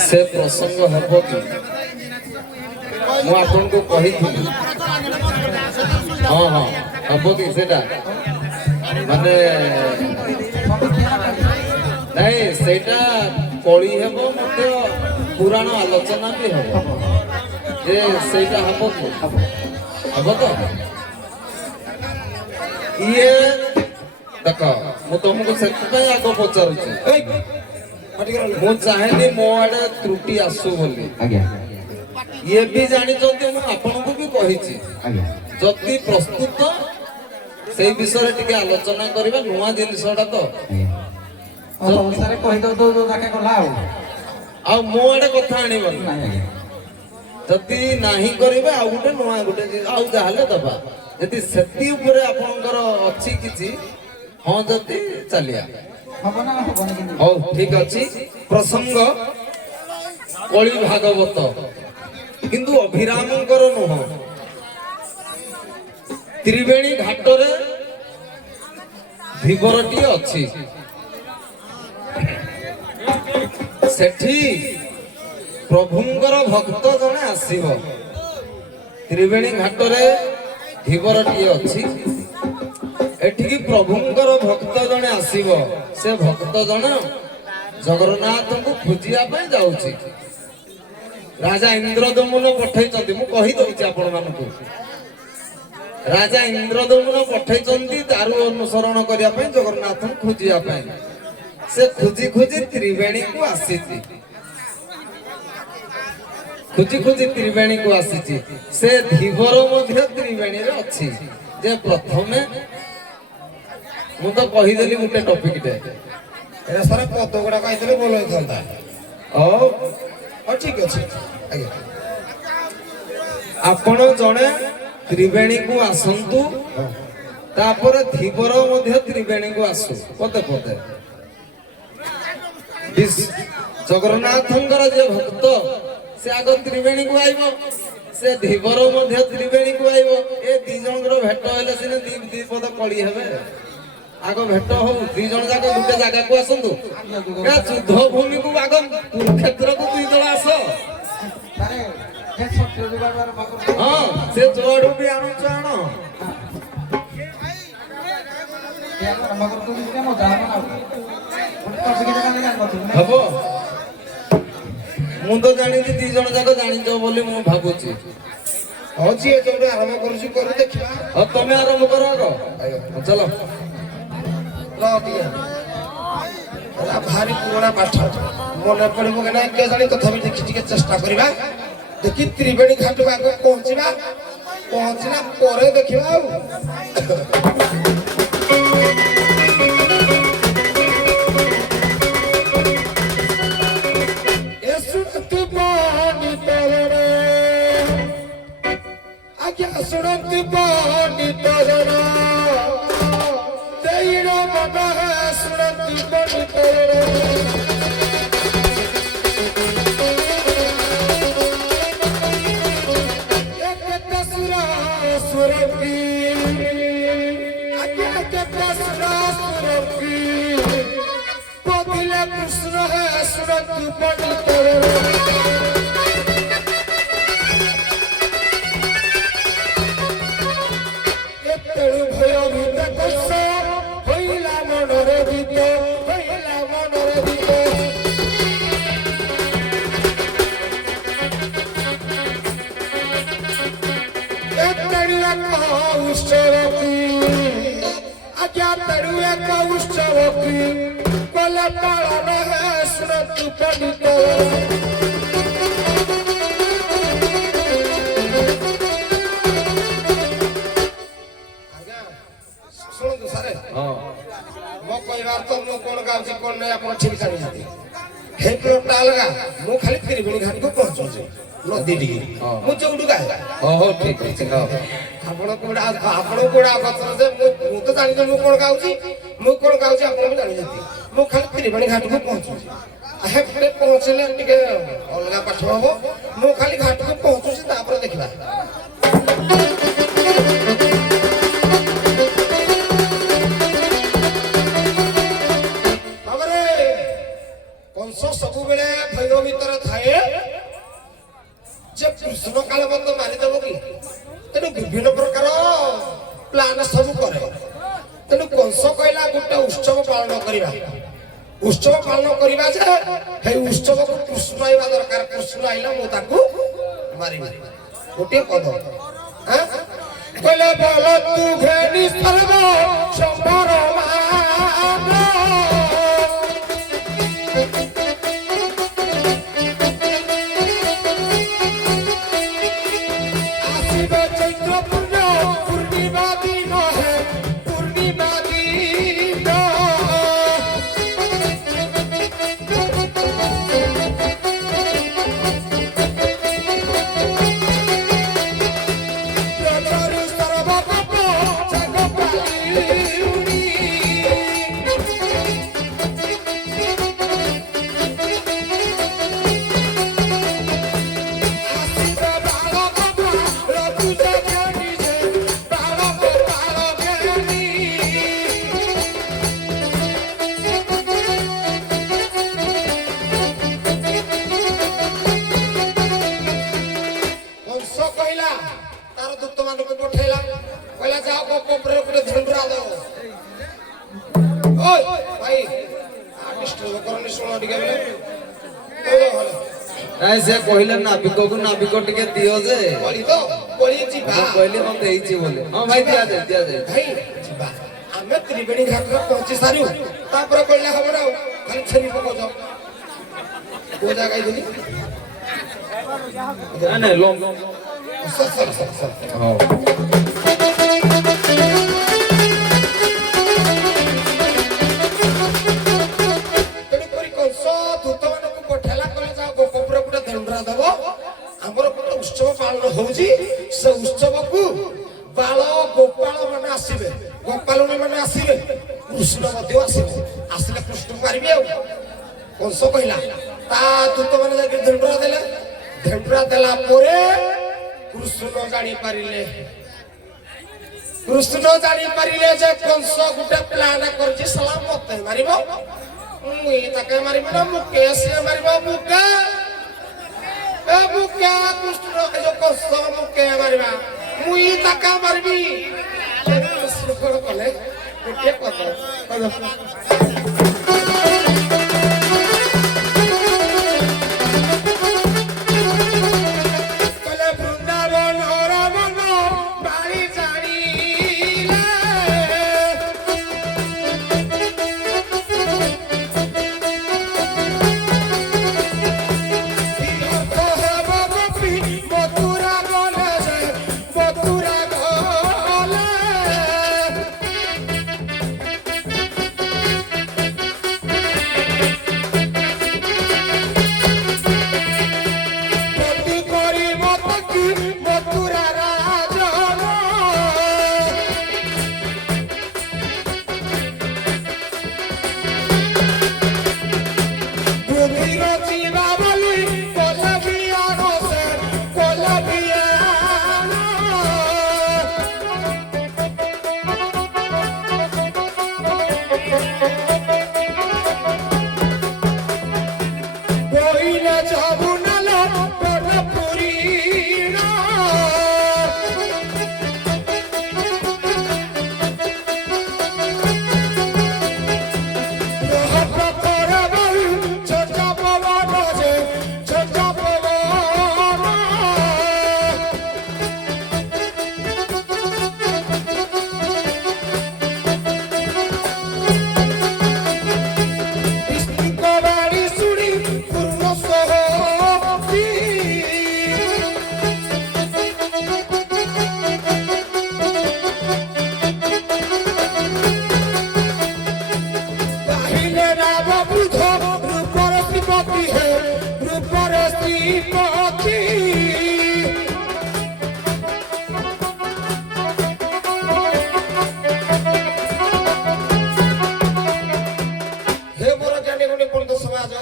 से प्रसंग हम कि मुझे कही हाँ हाँ हम कि माने नहीं सेटा कली हेब मत पुराण आलोचना भी हम जे सेटा हम कि हम तो ये देख मु तुमको से आग पचारुची मु चाहे मो आड़े त्रुटि आसु बोली ये भी जानी आपन को भी कही जदि प्रस्तुत से विषय टिके आलोचना करबा नुआ जिनसटा तो मो आड़े कथा आनिबन जदि नाही करबा आ गुटे नुआ गुटे आ जाहले दबा यदि सेति ऊपर आपनकर अछि किछि हां जदि चलिया हो ठीक अछि प्रसंग कली भागवत किंतु अभिरामंकर नुह त्रिवेणी घाटरे धीवरटी अछि सेठी प्रभुंकर भक्त जने आसीबो त्रिवेणी घाटरे धीवरटी अछि एठिकी प्रभुंकर भक्त जने आसीबो से भक्त जन जगन्नाथ को खोजिया पे जाउछि राजा इंद्रदमन पठैचंती मु कहि दउछि आपण मानको राजा इंद्रदमन पठैचंती दारु अनुसरण करिया पे जगन्नाथ को खोजिया पे से खोजी खोजी त्रिवेणी को आसीछि खोजी खोजी त्रिवेणी को आसीछि से धीवर मध्य त्रिवेणी रे अछि जे प्रथमे मु तो कहि देली गुटे टॉपिक टे ए सारा पद गुडा कहि देले बोल होइथंता ओ ठीक अछि आगे आपण जणे त्रिवेणी को आसंतु तापर धीवर मध्य त्रिवेणी को आसु पदे पदे जगन्नाथंकर जे भक्त से आग त्रिवेणी को आइबो से धीवर मध्य त्रिवेणी को आइबो ए दी जनकर भेट हेले सिने दी पद कळी हेबे आग भेट हो दी जन जाक गुटे जागा को आसंतु ए युद्ध भूमि को आग कुरुक्षेत्र को दी जण आस हां से जोडू भी आनु चाणो हबो मु तो जानि दी जण जाक जानि जो बोली मु भाबुची हो जी जोडे आरंभ करूची करू देखिबा अब तमे आरंभ करो आगो चलो भारी पुराना पाठ मन पड़ब कि ना के जानी तथापि देखि टिके चेष्टा करबा देखि त्रिवेणी घाट आगे पहुंचना पर देखिबा सुनती पानी तोरण तेरा मना है सुनती पानी तोरण एक तसुरा सुरपी एक तसुरा सुरपी पतिले कृष्ण है सुनती पानी तोरण खाली त्रिवेणी घाट को पहुंचो नदी टी मुझे हो ठीक है आपण कोडा अवसर से मु तो जानि मु कोन गाउची आपण भी जानि जति मु खाली त्रिवेणी घाट को पहुंचो हे पे पहुंचले टिके अलगा पाठ हो मु खाली घाट को पहुंचो से तापर देखबा कंस सब बेले भय भीतर थाए କୃଷ୍ଣ କାଳେ ମତେ ମାରିଦେବ କି ତେଣୁ ବିଭିନ୍ନ ପ୍ରକାର ପ୍ଲାନ ସବୁ କରେ ତେଣୁ କଂସ କହିଲା ଗୋଟେ ଉତ୍ସବ ପାଳନ କରିବା ଉତ୍ସବ ପାଳନ କରିବା ଯେ ସେଇ ଉତ୍ସବକୁ କୃଷ୍ଣ ଆଇବା ଦରକାର କୃଷ୍ଣ ଆଇଲା ମୁଁ ତାକୁ ମାରିବି ଗୋଟିଏ ପଦ କହିଲେ ବଲ ତୁ ଘେନି ସର୍ବ ସମ୍ଭର ଆସିବେ ଚୈତ୍ର ପୂର୍ଣ୍ଣିମା ଦିନ ହେ ପୂର୍ଣ୍ଣିମା ଦିନ ବ୍ରଜରୁ ସର୍ବପାପ ଜାଗ ପାଲିଉନି ଆସିବେ ବାଳକ ରଘୁଜ ଜ୍ଞାନୀ ଯେ ବାଳକ ଜ୍ଞାନୀ କଂସ କହିଲା ତାର ଦୂତ ମାନଙ୍କୁ ପଠେଇଲା କହିଲା ଯାଅ କୋପରେ ଗୋଟେ ଧଣ୍ଡୁରା ଦବ ଓଇ ଭାଇ ଡିଷ୍ଟର୍ବ କରନି ଶୁଣ ଟିକେ ବେଲେ ନାଇଁ ସେ କହିଲେ ନାବିକକୁ ନାବିକ ଟିକେ ଦିଅ ଯେ ବଳି ତ ବଳି ଯିବା ମୁଁ କହିଲି ହଁ ଦେଇଛି ବୋଲି ହଁ ଭାଇ ଦିଆଯାଏ ଦିଆଯାଏ ଭାଇ ଯିବା ଆମେ ତ୍ରିବେଣୀ ଘାଟରେ ପହଞ୍ଚି ସାରିବୁ ତାପରେ କହିଲେ ହବ ନା ଆଉ ଖାଲି ଛେରି ପକଉଛ କୋଉ ଜାଗା ଯାଇଥିଲି ନାଇଁ ନାଇଁ ଲଙ୍ଗ ହଉ ତେଣୁକରି କଂସ ଦୂତମାନଙ୍କୁ ପଠେଇଲା କହିଲେ ଯାଅ ଗୋପରେ ଗୋଟେ ଦଣ୍ଡରା ଦବ ଆମର ଗୋଟେ ଉତ୍ସବ ପାଳନ ହଉଛି ସେ ଉତ୍ସବକୁ ବାଳ ଗୋପାଳ ମାନେ ଆସିବେ ଗୋପାଳୁଣୀ ମାନେ ଆସିବେ କୃଷ୍ଣ ମଧ୍ୟ ଆସିବେ ଆସିଲେ କୃଷ୍ଣକୁ ମାରିବେ ଆଉ କଂସ କହିଲା ତା ଦୂତ ମାନେ ଯାଇକି ଦଣ୍ଡରା ଦେଲେ ଦଣ୍ଡରା ଦେଲା ପରେ କୃଷ୍ଣ ଜାଣିପାରିଲେ ଯେ କଂସ ଗୋଟେ ପ୍ଲାନ କରିଛି ସଲା ମତେ ମାରିବ ମୁଁ ତାକେ ମାରିବି ନା ମୁକେ ସିଏ ମାରିବ ମୁକେ କୃଷ୍ଣ ଏ ଯୋଉ କଂସ ମୁକେ ମାରିବା ମୁଇ ତାକା ମାରିବି କୃଷ୍ଣ କଣ କଲେ ଗୋଟିଏ କଥା କହିଲେ ବୃନ୍ଦାବନ ରମନ ବାଳି ଜାଣିଲେ ହେବ ଗୋପୀ ମଥୁରା ଗଲେ ଯେ ମଥୁରା ଗଲେ ପତି କରି ମତକି ମଥୁରା ରାଜନ ବୁଦ୍ଧିର ଯିବା ବୋଲି କଲବିଆନ ସେ କଲବିଆନ বইলে যমুনাল বড় পুরীণ প্রখর বায়ু ছোট পবন যে ছোট পবন বিষ্ণুଙ୍କ ବାଣୀ ଶୁଣି ପୂର୍ଣ୍ଣ ସହମତି କହିଲେ ରାମ ବୃଦ୍ଧ ରୂପର ଶ୍ରୀପତି ହେ ରୂପର ଶ୍ରୀପତି हे मोर ज्ञानी गुणी पंडित समाज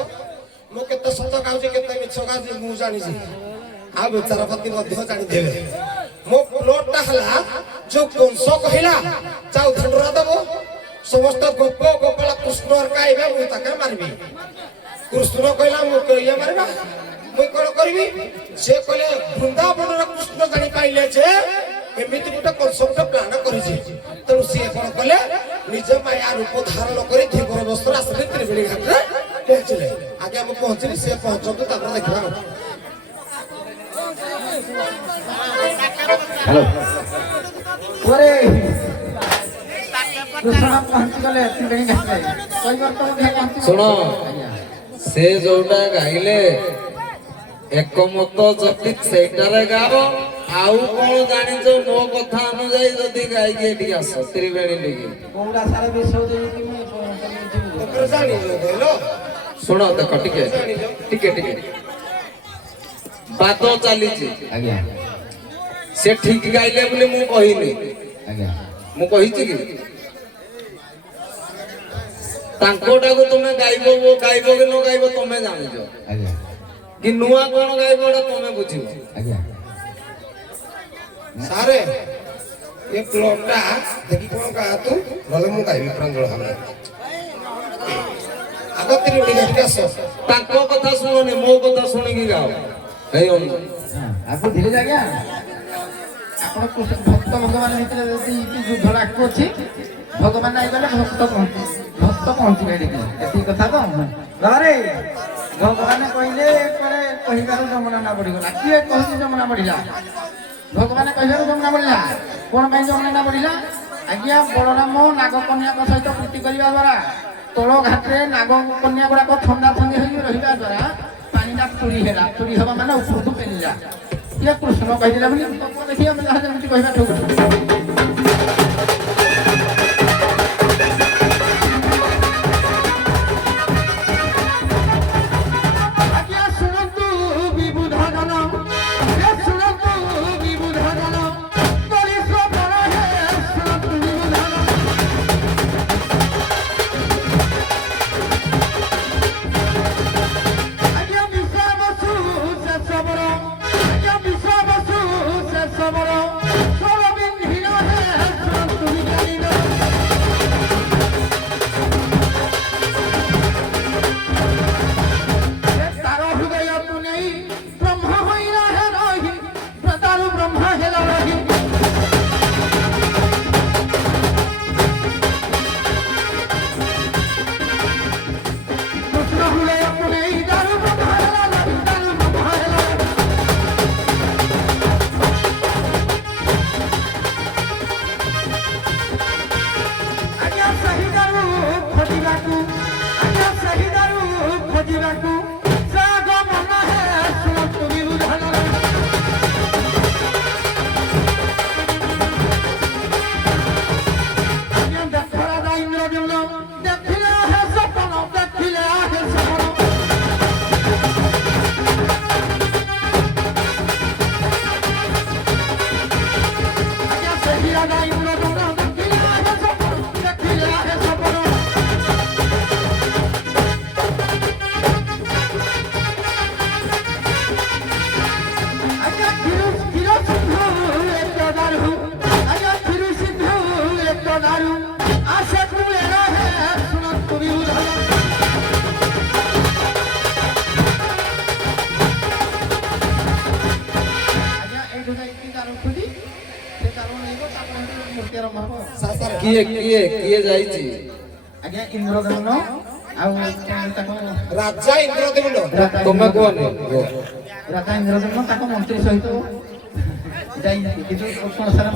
मु केते सत गाउछि केते मिछ गाउछि मु जानिछि आ विचारपति मध्य जानि देबे मो प्लॉटटा हला जो कंस कहिला जाऊ धंडरा दबो समस्त गोप गोपाल कृष्ण काइबे मु ताके मारबी कृष्ण कहिला मु कहिया मारबा मु कोन କରିବି ସେ କହିଲେ ବୃନ୍ଦାବନର କୃଷ୍ଣ ଜାଣି ପାଇଲେ ଯେ ଏମିତି ଗୋଟେ କନସେପ୍ଟ ପ୍ଲାନ କରିଛି ତେଣୁ ସିଏ କଣ କଲେ ନିଜ ମାୟା ରୂପ ଧାରଣ କରି ଧୀବର ବସ୍ତ୍ର ଆସିଲେ ତ୍ରିବେଣୀ ଘାଟରେ ପହଞ୍ଚିଲେ ଆଜ୍ଞା ମୁଁ ପହଞ୍ଚିଲି ସିଏ ପହଞ୍ଚନ୍ତୁ ତାପରେ ଦେଖିବା ହ୍ୟାଲୋ ପରେ କୃଷ୍ଣ ପହଞ୍ଚିଗଲେ ତ୍ରିବେଣୀ ଘାଟରେ କହିବାର ତ ମଧ୍ୟ ଶୁଣ ସେ ଯୋଉଟା ଗାଇଲେ ଏକମତ ଯଦି ସେଇଟାରେ ଗାଅ ଆଉ କଣ ଜାଣିଛ ମୋ କଥା ଅନୁଯାୟୀ ଯଦି ଗାଇକି ଏଠିକି ଆସ ତ୍ରିବେଣୀ ଟିକେ କୋଉଟା ସାରା ବିଷୟ ଦେଇକି ମୁଁ ଜାଣିଛ କହିଲ ଶୁଣ ଦେଖ ଟିକେ ଟିକେ ଟିକେ ବାଦ ଚାଲିଛି ଆଜ୍ଞା ସେ ଠିକ ଗାଇଲେ ବୋଲି ମୁଁ କହିନି ଆଜ୍ଞା ମୁଁ କହିଛି କି ତାଙ୍କଟାକୁ ତମେ ଗାଇବ କି ନ ଗାଇବ ତମେ ଜାଣିଛ ଆଜ୍ଞା କି ନୂଆ କଣ ଗାଇବ ଏଟା ତମେ ବୁଝିବ ଆଜ୍ଞା ସାରେ ଏ ପ୍ଲଟଟା ଦେଖି କଣ ଗାଆ ତୁ ନହେଲେ ମୁଁ ଗାଇବି ପ୍ରାଞ୍ଜଳ ଭାବରେ ଆଗ ତ୍ରିବେଣୀ ଘାଟକୁ ଆସ ତାଙ୍କ କଥା ଶୁଣନି ମୋ କଥା ଶୁଣିକି ଗାଅ ଏଇ ଅନୁଯାୟୀ ଆକୁ ଧୀରେ ଆଜ୍ଞା ଆପଣ ଭକ୍ତ ଭଗବାନ ଭିତରେ ଯଦି ଯୁଦ୍ଧ ଡାକୁ ଅଛି ଭଗବାନ ଆଇଗଲେ ଭକ୍ତ ପହଞ୍ଚିବେ ଏଠିକି ଏତିକି କଥା ତ ଘରେ ଭଗବାନ କହିଲେ ପରେ କହିବାର ଯମୁନା ନା ବଢିଗଲା କିଏ କହୁଛି ଯମୁନା ବଢିଲା ଭଗବାନ କହିବାରୁ ଯମୁନା ବଢିଲା କଣ ପାଇଁ ଯମୁନା ବଢିଲା ଆଜ୍ଞା ବଳରାମ ନାଗ କନ୍ୟାଙ୍କ ସହିତ ପ୍ରୀତି କରିବା ଦ୍ୱାରା ତଳ ଘାଟରେ ନାଗ କନ୍ୟା ଗୁଡାକ ଥଣ୍ଡା ଥଣ୍ଡି ହୋଇ ରହିବା ଦ୍ୱାରା ପାଣିଟା ଚୋରି ହେଲା ଚୋରି ହେବା ମାନେ ଉପରକୁ ପେଲିଲା ଇଏ କୃଷ୍ଣ କହିଦେଲା ବୋଲି ଦେଖି ଆମେ ଯାହା ଯେମିତି କହିବା ଠିକ କିଏ କିଏ କିଏ ଯାଇଛି ଆଜ୍ଞା ଇନ୍ଦ୍ରଦେବନ ଆଉ ତାଙ୍କ ରାଜା ଇନ୍ଦ୍ରଦେବନ ତମେ କୁହନି ରାଜା ଇନ୍ଦ୍ରଦେବନ ତାଙ୍କ ମନ୍ତ୍ରୀ ସହିତ ଯାଇଛନ୍ତି କିନ୍ତୁ କଣ ସାରା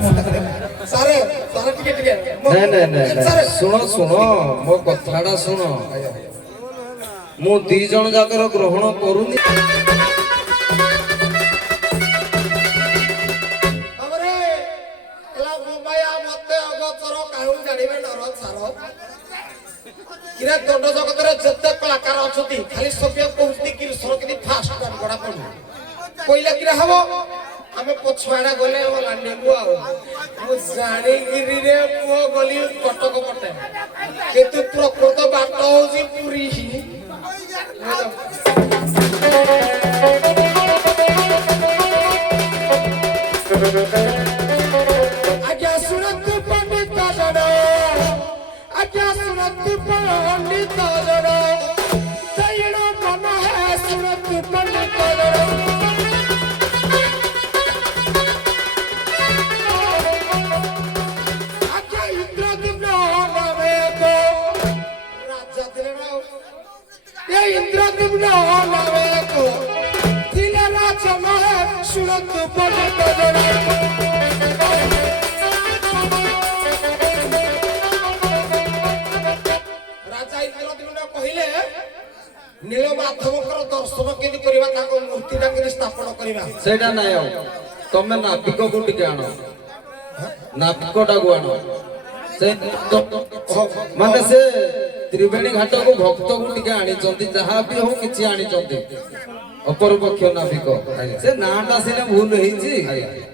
ସାରେ ସାରେ ଟିକେ ଟିକେ ନାଇଁ ଶୁଣ ଶୁଣ ମୋ କଥାଟା ଶୁଣ ମୁଁ ଦି ଜଣ ଯାକର ଗ୍ରହଣ କରୁନି କିରେ ଦଣ୍ଡ ଜଗତରେ ଯେତେ କଳାକାର ଅଛନ୍ତି ଖାଲି ସଭ୍ୟ କହୁଛନ୍ତି କି ସରକତି ଫାଷ୍ଟ ଟାଇମ୍ ଗଡା ପଡୁ କହିଲେ କିରେ ହବ ଆମେ ପଛଆଡା ଗଲେ ଲାଣ୍ଡିକୁ ଆଉ ମୁଁ ଜାଣିକିରିରେ ପୁଅ ଗଲି କଟକ ପଟେ କିନ୍ତୁ ପ୍ରକୃତ ବାଟ ହଉଛି ପୁରୀ ଆଜ୍ଞା ଶୁଣନ୍ତୁ ପଣ୍ଡିତ ଜଣ ଆଜ୍ଞା ଶୁଣନ୍ତୁ ପଣ୍ଡିତ ଜଣ ଶୁଣନ୍ତୁ ପଣ୍ଡିତ ଜଣ तुमने नावे को दिले राज माए सुनत पड़े राजा इंद्रद्युम्न कहिले नीलमाधवଙ୍କର ଦର୍ଶନ କେମିତି କରିବା ତାଙ୍କ ମୂର୍ତ୍ତିଟା କେମିତି ସ୍ଥାପନ କରିବା ସେଇଟା ନାଇଁ ଆଉ ତମେ ନାବିକକୁ ଟିକେ ଆଣ ନାବିକଟାକୁ ଆଣ ସେ ମାନେ ସେ ତ୍ରିବେଣୀ ଘାଟକୁ ଭକ୍ତକୁ ଟିକେ ଆଣିଛନ୍ତି ଯାହା ବି ହଉ କିଛି ଆଣିଛନ୍ତି ଅପରପକ୍ଷ ନାବିକ ସେ ନାଁଟା ସିନା ଭୁଲ ହେଇଛି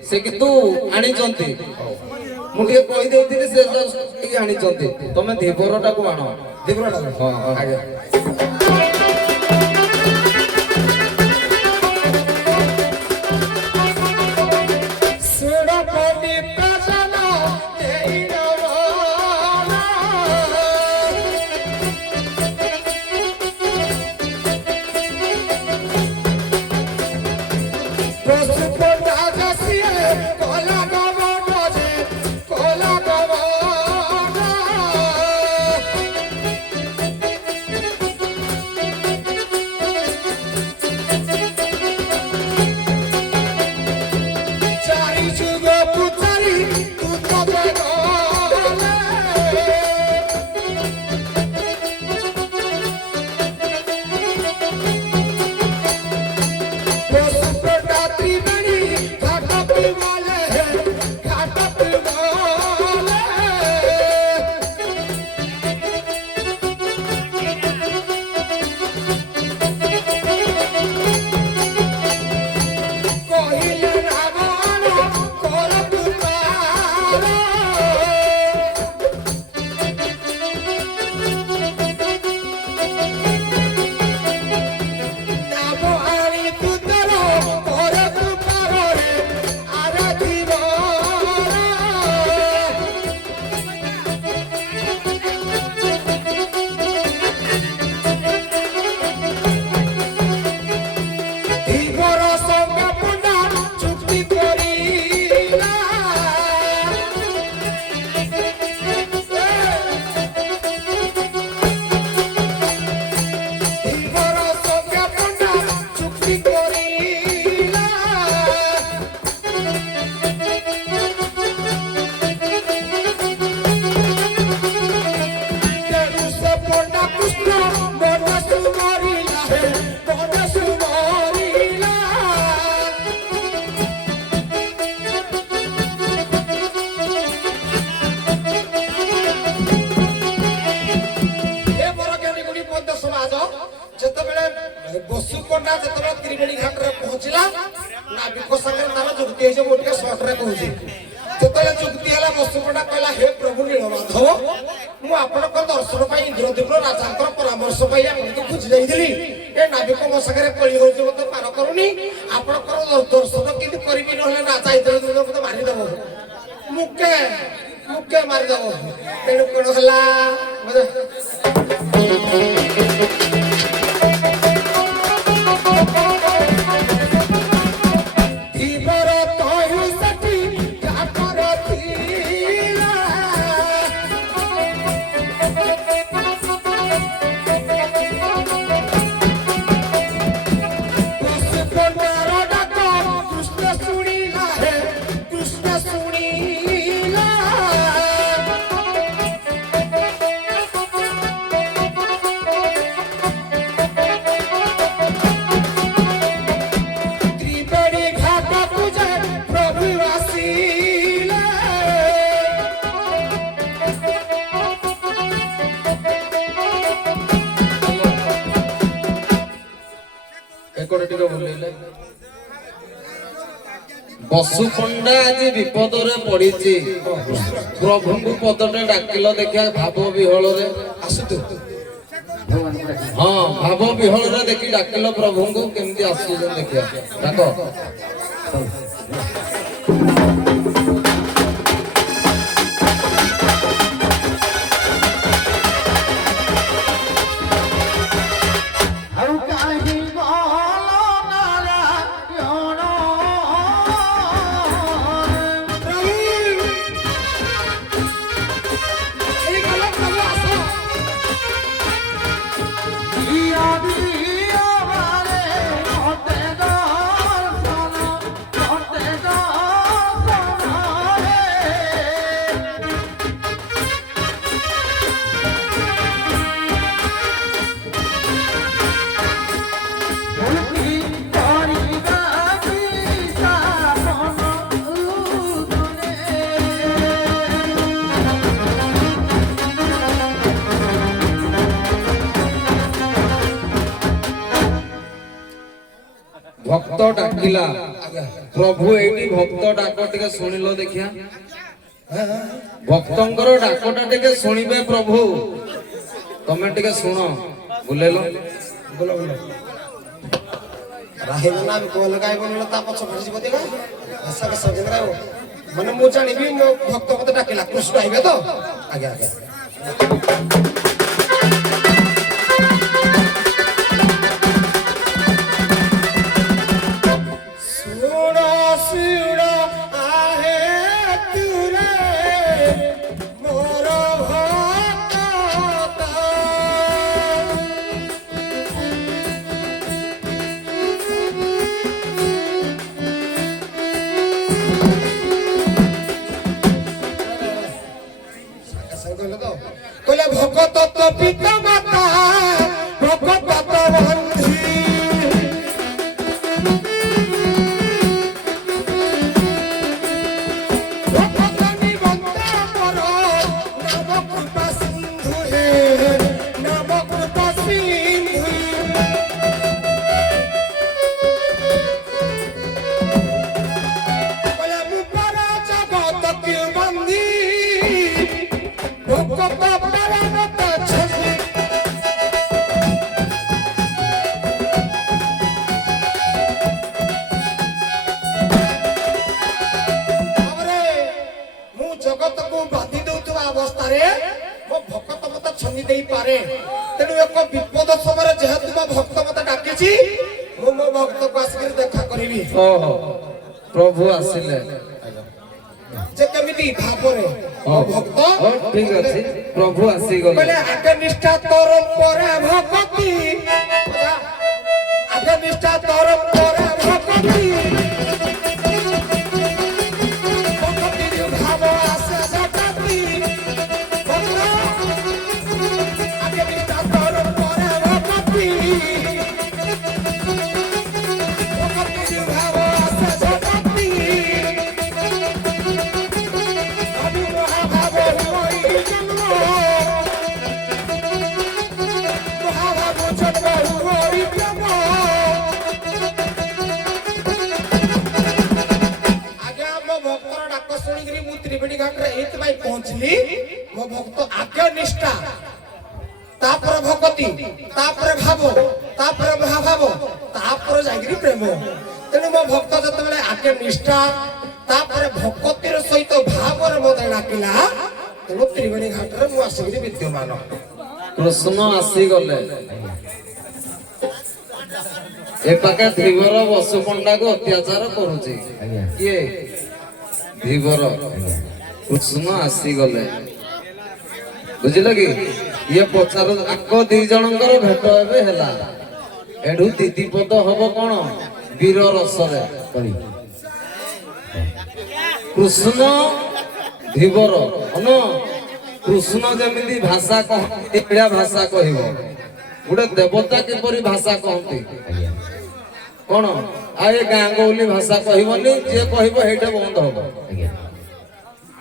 ସେ କିନ୍ତୁ ଆଣିଛନ୍ତି ମୁଁ ଟିକେ କହିଦେଇଥିଲି ସେ ଟିକେ ଆଣିଛନ୍ତି ତମେ ଧୀବରଟାକୁ ଆଣ ଦିବ୍ରଟା ହଁ ଆଜ୍ଞା ବସୁକଣ୍ଡା ଯେତେବେଳେ ତ୍ରିବେଣୀ ଘାଟରେ ପହଞ୍ଚିଲା ନାବିକ ସାଙ୍ଗରେ ତାର ଯୁକ୍ତି ହେଇଛି ମୁଁ ଟିକେ ସର୍ଟରେ କହୁଛି ଯେତେବେଳେ ଯୁକ୍ତି ହେଲା ବସୁକଣ୍ଡା କହିଲା ହେ ପ୍ରଭୁ ନୀଳମାଧବ ମୁଁ ଆପଣଙ୍କ ଦର୍ଶନ ପାଇଁ ଇନ୍ଦ୍ରଦ୍ୟୁମ୍ନ ରାଜାଙ୍କର ପରାମର୍ଶ ପାଇ ଆପଣଙ୍କୁ ଖୋଜି ଯାଇଥିଲି ଏ ନାବିକ ମୋ ସାଙ୍ଗରେ କଳି ହଉଛି ମତେ ପାର କରୁନି ଆପଣଙ୍କର ଦର୍ଶନ କେମିତି କରିବି ନହେଲେ ରାଜା ଇନ୍ଦ୍ରଦ୍ୟୁମ୍ନ ମତେ ମାରିଦେବ ମୁକେ ମାରିଦେବ ତେଣୁ କଣ ହେଲା ବସୁକଣ୍ଡା ଆଜି ବିପଦରେ ପଡିଛି ପ୍ରଭୁଙ୍କୁ ପଦଟେ ଡାକିଲ ଦେଖିଆ ଭାବ ବିହଳରେ ହଁ ଭାବ ବିହଳରେ ଦେଖି ଡାକିଲ ପ୍ରଭୁଙ୍କୁ କେମିତି ଆସୁଛନ୍ତି ଦେଖିଆ ଡାକ Yeah. ଭକ୍ତ ଡାକିଲା ଆଜ୍ଞା ପ୍ରଭୁ ଏଇଠି ଭକ୍ତ ଡାକ ଟିକେ ଶୁଣିଲ ଦେଖିଆ ଭକ୍ତଙ୍କର ଡାକଟା ଟିକେ ଶୁଣିବେ ପ୍ରଭୁ ତମେ ଟିକେ ଶୁଣ ବୁଲେଇଲ ବୋଲ ବୋଲ ରାହିବ ନା କୋଲ ଗାଇବ ନହେଲେ ତା ପଛ ଫସିବ ଦେଖା ଆଶା କେ ସଜନ ଗାଇବ ମାନେ ମୁଁ ଜାଣିବି ମୋ ଭକ୍ତ ମତେ ଡାକିଲା କୃଷ୍ଣ ଆଇବେ ତ ଆଜ୍ଞା ଆଜ୍ଞା ଶୁଣ ଶୁଣ ଆହେ ତୁରେ ମୋର ଭକ୍ତ କହିଲେ ଭଗତ ତ ପିତା ମାତା ଭଗତ ତ ବନ୍ଧୀ ଭଗତ ନିବନ୍ଧ କର ନାମ କୃପା ସିନ୍ଧୁ ହେ ନାମ କୃପା ସିନ୍ଧୁ କହିଲେ ମୁଁ ପର ଜଗତ କି ବନ୍ଦୀ ଭଗତ ପରମତ ଛନ୍ଦି ତାପରେ ମୁଁ ଜଗତକୁ ବାନ୍ଧି ଦେଉଥିବା ଅବସ୍ଥାରେ ମୋ ଭକ୍ତ ମତେ ଛନ୍ଦି ଦେଇପାରେ ତେଣୁ ଏକ ବିପଦ ସମୟରେ ଯେହେତୁ ମୋ ଭକ୍ତ ମତେ ଡାକିଛି ମୁଁ ମୋ ଭକ୍ତକୁ ଆସିକି ଦେଖା କରିବି ଓହୋ ପ୍ରଭୁ ଆସିଲେ ଯେ କେମିତି ଭାବରେ ମୋ ଭକ୍ତ ହଉ ଠିକ ଅଛି ପ୍ରଭୁ ଆସିଗଲେ କହିଲେ ଆଗେ ନିଷ୍ଠା ତୋର ପରେ ଭକ୍ତି ଆଗେ ନିଷ୍ଠା ତୋର ପରେ ଭକ୍ତି ଭକ୍ତି ଯୋଉ ଭାବ ଆସେ ଜଗତି ଆଗେ ନିଷ୍ଠା ତୋର ପରେ ଭକ୍ତି ଭକ୍ତି ଯୋଉ ଭାବ ଆସେ ଜଗତି আমি মহাভাব হই জন্ম মহাভাব জন্ম হই প্রেম আগে ଆମ ଭକ୍ତର ଡାକ ଶୁଣିକିରି ମୁଁ ତ୍ରିବେଣୀ ଘାଟରେ ଏଇଥିପାଇଁ ପହଞ୍ଚିଲି ମୋ ଭକ୍ତ ଆଗ ନିଷ୍ଠା ତାପରେ ଭକ୍ତି ତାପରେ ଭାବ ତାପରେ ମହାଭାବ ତାପରେ ଯାଇକିରି ପ୍ରେମ ତେଣୁ ମୋ ଭକ୍ତ ଯେତେବେଳେ ଆଗେ ନିଷ୍ଠା ତାପରେ ଭକ୍ତିର ସହିତ ଭାବରେ ମତେ ଡାକିଲା ତେଣୁ ତ୍ରିବେଣୀ ଘାଟରେ ମୁଁ ଆସିକିରି ବିଦ୍ୟମାନ କୃଷ୍ଣ ଆସିଗଲେ ଏ ପାଖେ ଧୀବର ବସୁ ପଣ୍ଡାକୁ ଅତ୍ୟାଚାର କରୁଛି କିଏ ଧୀବର କୃଷ୍ଣ ଆସିଗଲେ ବୁଝିଲ କି ଇଏ ପଚାରୁ ଆଗ ଦି ଜଣଙ୍କର ଭେଟ ଏବେ ହେଲା ଏଠୁ ଦିଦି ପଦ ହବ କଣ ବୀର ରସରେ କୃଷ୍ଣ ଧୀବର କୃଷ୍ଣ ଯେମିତି ଭାଷା କହନ୍ତି ଏଭଳିଆ ଭାଷା କହିବ ଗୋଟେ ଦେବତା କିପରି ଭାଷା କହନ୍ତି କଣ ଆଉ ଏ ଗାଁ ଗହଳି ଭାଷା କହିବନି ଯିଏ କହିବ ସେଇଟା ବନ୍ଦ ହବ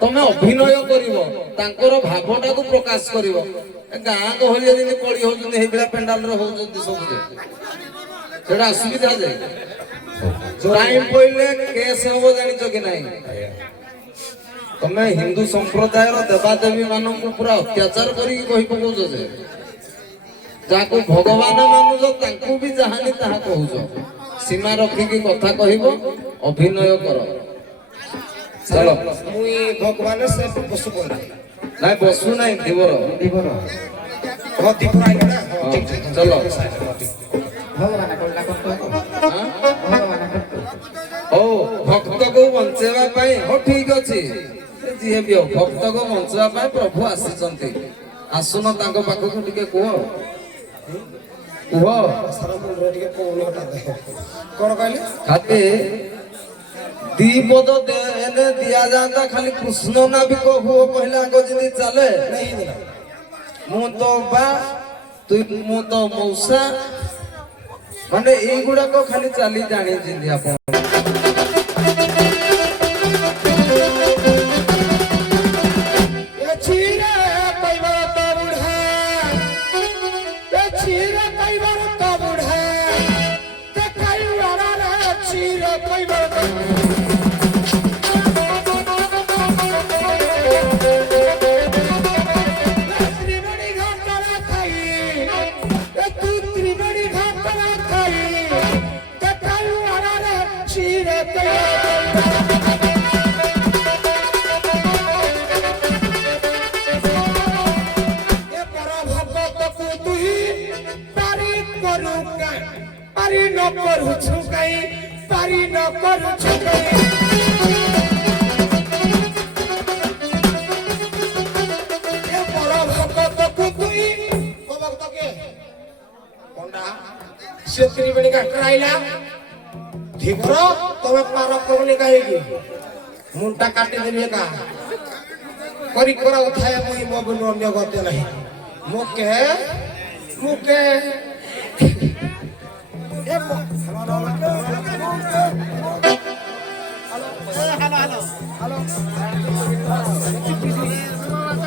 ତମେ ଅଭିନୟ କରିବ ତାଙ୍କର ଭାବଟାକୁ ପ୍ରକାଶ କରିବ ଏ ଗାଁ ଗହଳି ଯେମିତି କଳି ହଉଛନ୍ତି ସେଇଭଳିଆ ପେଣ୍ଡାଲରେ ହଉଛନ୍ତି ସବୁରେ ସେଟା ଅସୁବିଧା ଯେ ଟାଇମ ପଇଲେ କେସ୍ ହବ ଜାଣିଛ କି ନାହିଁ ତମେ ହିନ୍ଦୁ ସମ୍ପ୍ରଦାୟର ଦେବାଦେବୀ ମାନଙ୍କୁ ପୁରା ଅତ୍ୟାଚାର କରିକି କହି ପକଉଛ ଯେ ଯାହାକୁ ଭଗବାନ ମାନୁଛ ତାଙ୍କୁ ବି ଯାହାନି ତାହା କହୁଛ ସୀମା ରଖିକି କଥା କହିବ ଅଭିନୟ କର ଚାଲ ମୁଁ ଭଗବାନ ସେ ପଶୁ ପଣ୍ଡା ନାଇଁ ବସୁ ନାହିଁ ଧୀବର ହଁ ଦୀପର ଆଇଲା ନା ଠିକ ଠିକ ଚାଲ ଭଗବାନ କଲ୍ୟାଣ କରନ୍ତୁ ଭଗବାନ କରନ୍ତୁ ହଉ ଭକ୍ତକୁ ବଞ୍ଚେଇବା ପାଇଁ ହଉ ଠିକ ଅଛି ଯିଏ ବି ହଉ ଭକ୍ତକୁ ବଞ୍ଚେଇବା ପାଇଁ ପ୍ରଭୁ ଆସିଛନ୍ତି ଆସୁନ ତାଙ୍କ ପାଖକୁ ଟିକେ କୁହ କୁହ ସାରା ମୁଣ୍ଡରେ ଟିକେ କହୁନି ହଠାତ୍ କଣ କହିଲେ ଖାଲି ଦି ପଦ ହେଲେ ଦିଆଯାଆନ୍ତା ଖାଲି କୃଷ୍ଣ ନାବିକ ହୁଅ କହିଲେ ଆଗ ଯେମିତି ଚାଲେ ମୁଁ ତ ବା ମୁଁ ତ ମଉସା ମାନେ ଏଇଗୁଡାକ ଖାଲି ଚାଲି ଜାଣିଛନ୍ତି ଆପଣ ଛିରେ କହିବାର ତ ବୁଢା কইবা ত্রিবেণী ঘাটরা খাই তু ত্রিবেণী ঘাটরা খাই কালু আরারে চিরে পারি ন করুছু গাই পারি ন করুছু গাই এ বড় ভক্ত কুতুই ও ভক্ত কে কোনটা সে ত্রিবেণী ঘাট রাইলা ধীবর তবে পার করলে কাহিকি মুন্টা কাটি দেবে কা করি করা উঠায় মই মবিল অন্য গতে নাই মুকে মুকে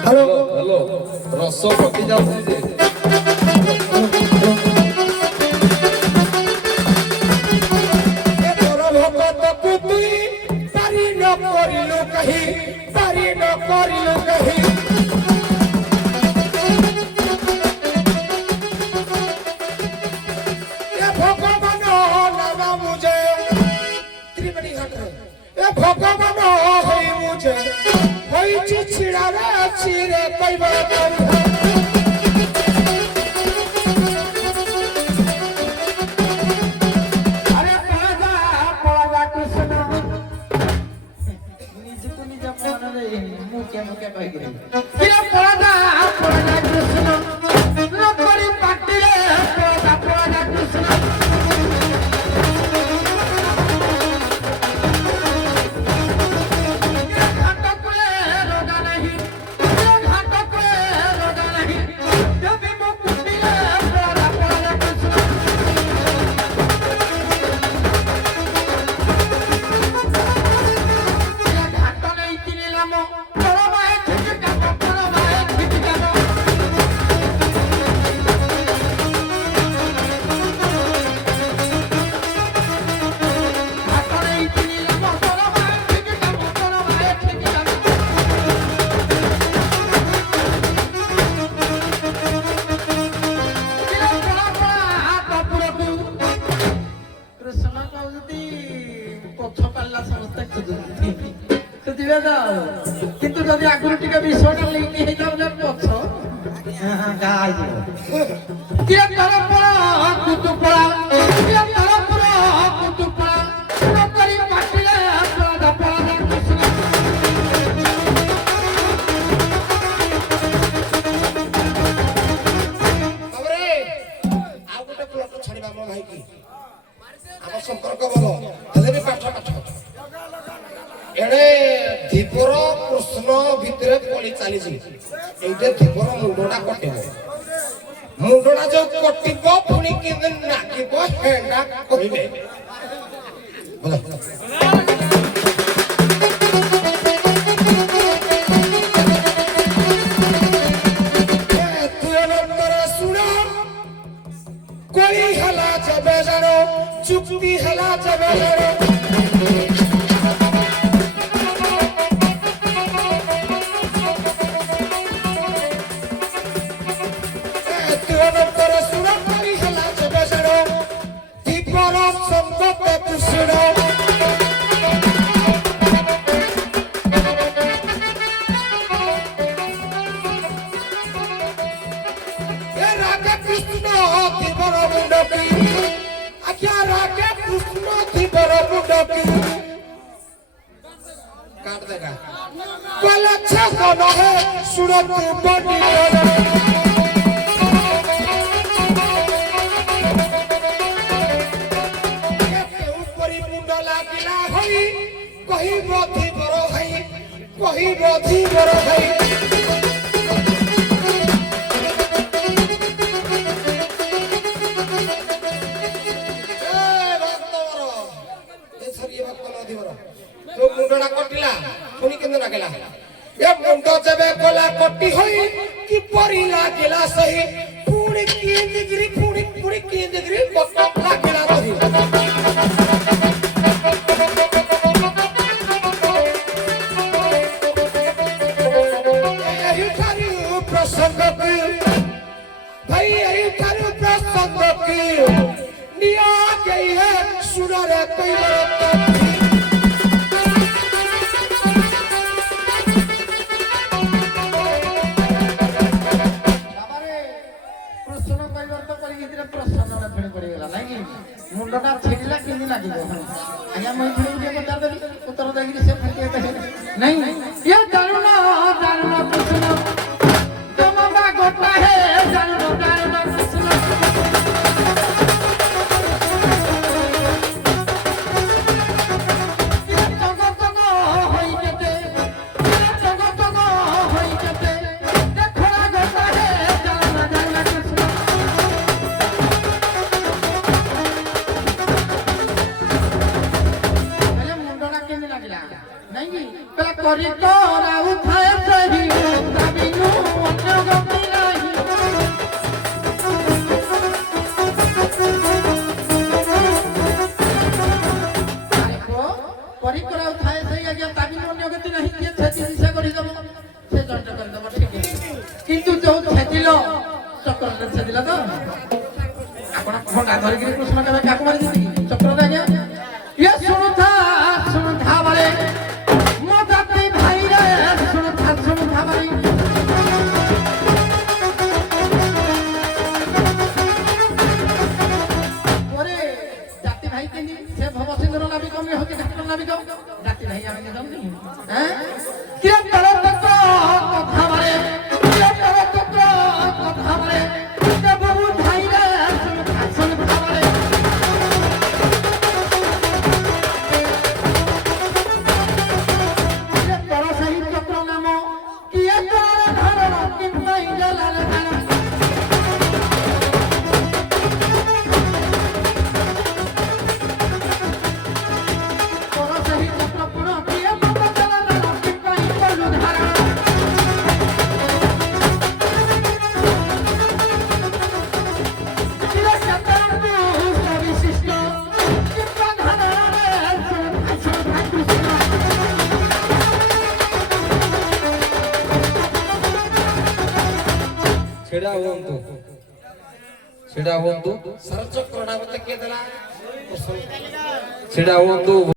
হ্যালো হ্যালো রস পটি যাচ্ছে পারি ন করিল কাহি পারি ন করিল কাহি ভগবান নামা মুঝে ত্রিবেণী ঘাট এ ভগবান হই মুঝে হইছি ছিড়ারে চিরে কইবা আরে পড়া কৃষ্ণ নিজেকে নিজে মনে মুখে মুখে কইগিরি কিরে পড়া কৃষ্ণ নকরি পাটিরে পড়া কৃষ্ণ কিন্তু যদি আগুন টিকে বিষয়টা লিখি হয়ে যাবে পছ গাই কে তর পড়া কুতু পড়া কে তর পড়া কুতু পড়া নকরি পাটিলে পড়া পড়া কৃষ্ণ বাবরে ଆଉ ଗୋଟେ ପ୍ଲଟ ଛାଡ଼ିବା ଆମ ଭାଇ କି ଆମ ସମ୍ପର୍କ ଭଲ ହେଲେ ବି ପାଠ ପାଠ ଏଣେ ଧୀବର କୃଷ୍ଣ ଭିତରେ ପଳି ଚାଲିଛି ଏଇଟା ଧୀବର ମୁଣ୍ଡଟା କଟିବ ମୁଣ୍ଡଟା ଯୋଉ କଟିବ ପୁଣି କେମିତି ନାଗିବ ହେଣ୍ଡା କହିବେ कोई हला जबे जानो चुप्पी हला जबे जानो काट देगा कल अच्छा सोना है सूरत बड़ी ऊपरी मुंड लागिला हई कही बोधी बरो हई कही बोधी बरो हई तो मुंडा कटिला पुनी केंद्र लागला ए मुंड जबे कोला कटी होई कि परी लागला सही पुनी केंद्र पुनी केंद्र कट लागला सही ମୁଣ୍ଡଟା ଛିଡ଼ିଲା କେମିତି ଲାଗିବ ଆଜ୍ଞା ମୁଁ ଏଇଠି ଟିକେ ପଚାରିଦେଲି ଉତ୍ତର ଦେଇକିରି ସେ ଫାଟିଏ କହିଲେ ନାଇଁ ଇଏ ଜାଣୁନ କୃଷ୍ଣ ତମବା ଗୋଟା ହେ ଜାଣୁନ କୃଷ୍ଣ କରି କରାଉଥାଏ ସେହି ଦାବିନୁ ଅନ୍ୟ ଗତି ନାହିଁ କରି କରାଉଥାଏ ସେହି ଆଜ୍ଞା ଦାବିନୁ ଅନ୍ୟ ଗତି ନାହିଁ କିଏ ଛେଚି ଦିଶା କରିଦେବ ସେ ଜଣ୍ଟ କରିଦେବ ଠିକ କିନ୍ତୁ ଯୋଉ ଛେଚିଲ ଚକ୍ରରେ ଛେଚିଲ ତ ଆପଣ ଖଣ୍ଡା ଧରିକିରି କୃଷ୍ଣ କେବେ କାକୁ ମାରିଛନ୍ତି ଚକ୍ରରେ ଆଜ୍ଞା ଇଏ ଶୁଣୁଥା ବାରେ ଛିଡ଼ା ହୁଅନ୍ତୁ ସରଚକ୍ରଟା ମତେ କିଏ ଦେଲା ଛିଡ଼ା ହୁଅନ୍ତୁ